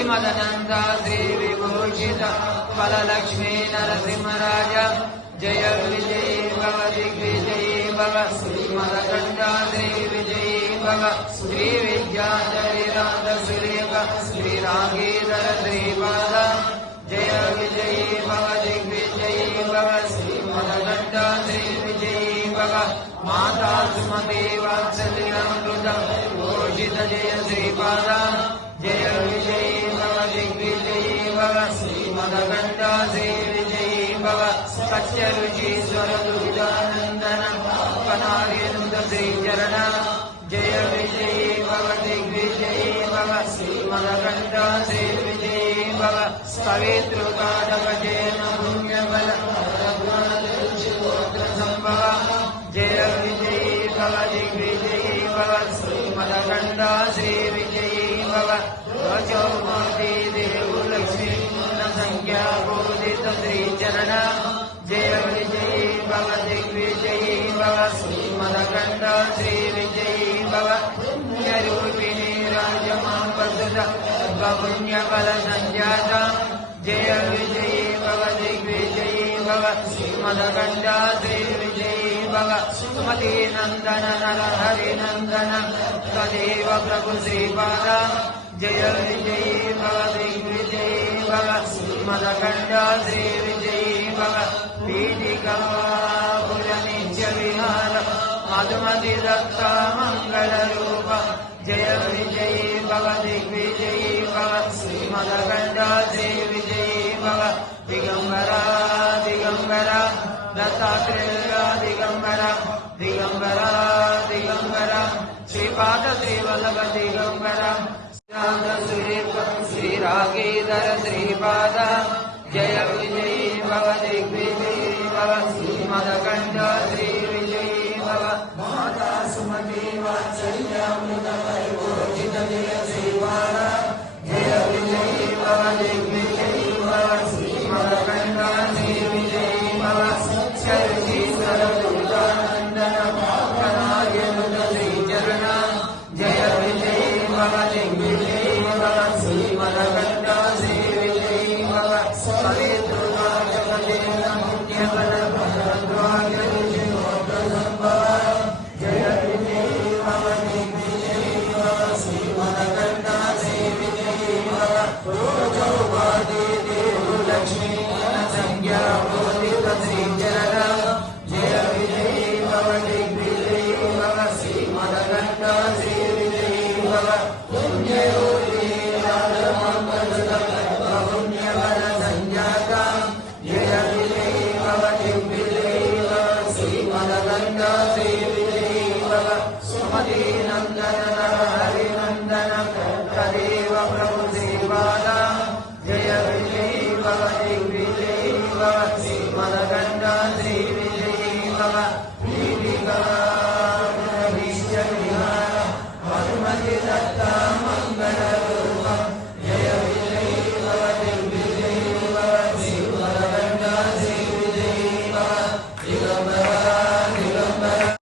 श्रीमदनंद श्री विभूषित फललक्ष्मी नरसिंहराज जय विजयी भव दिग्विजयी भव श्रीमदखंड श्री विजयी भव श्री विद्याचरिराज सुरेख श्री रागीधर श्रीपाद जय विजयी भव दिग्विजयी भव श्रीमदखंड श्री विजयी भव माता सुमति वात्सल्यामृत घोषित जय श्रीपाद जय विजयी भव दिग्विजयी भव श्रीमदखंड श्री विजयी भव सत्य ऋषीश्वर दुर्गानंदन पनार्यनुत श्रीचरण जय विजयी भव दिग्विजयी भव श्रीमदखंड श्री विजयी भव पवित्रपादक जैन पुण्यबल संभव जय विजयी भव दिग्विजयी भव श्रीमदखंड श्री विजयी भव चौमूर्ति देव लक्ष्मी संख्या बोधित श्रीचरण जय विजयी भव दिग्विजयी भव श्रीमदखंड श्री विजयी भव पुण्यरूपिणी राजमापसुत पुण्यबल संजात जय विजयी भव दिग्विजयी भव श्रीमदखंड श्री विजयी भव सुमति नंदन नरहरि नंदन तदेव प्रभु श्रीपाद जय विजयी भव दिग्विजयी भव श्रीमदखंड श्री विजयी भव पीठिकापुर नित्य विहार मधुमति दत्त मंगल रूप जय विजयी भव दिग्विजयी भव श्रीमदखंड श्री विजयी भव दिगंबरा दिगंबरा दत्तात्रेय दिगंबरा दिगंबरा दिगंबरा श्रीपाद श्रीवल्लभ दिगंबरा श्री रागीधर श्रीपाद जय विजयी भव दिग्विजयी भव श्रीमदखंड श्री विजयी भव माता सुमति वात्सल्यामृत घोषित जय श्रीपाद जय विजयी भव दिग्विजयी भव श्रीमदखंड श्री विजयी भव सत्य दुर्गानंदन पनार्यनुत श्रीचरण जय विजयी भव दिग्विजयी भव श्रीमदखंड श्री विजयी भव पवित्रपादक जैन पुण्यबल जय विजयी भव दिग्विजयी भव श्रीमदखंड श्री विजयी भव चौपादी देव लक्ष्मी संज्ञा बोधित श्रीचरण जय विजयी भव दिग्विजयी भव श्रीमदखंड श्री विजयी भव पुण्यरूपिणी राजमापसुत पुण्यबल संजात जय विजयी भव दिग्विजयी भव श्रीमदखंड श्री विजयी भव सुमति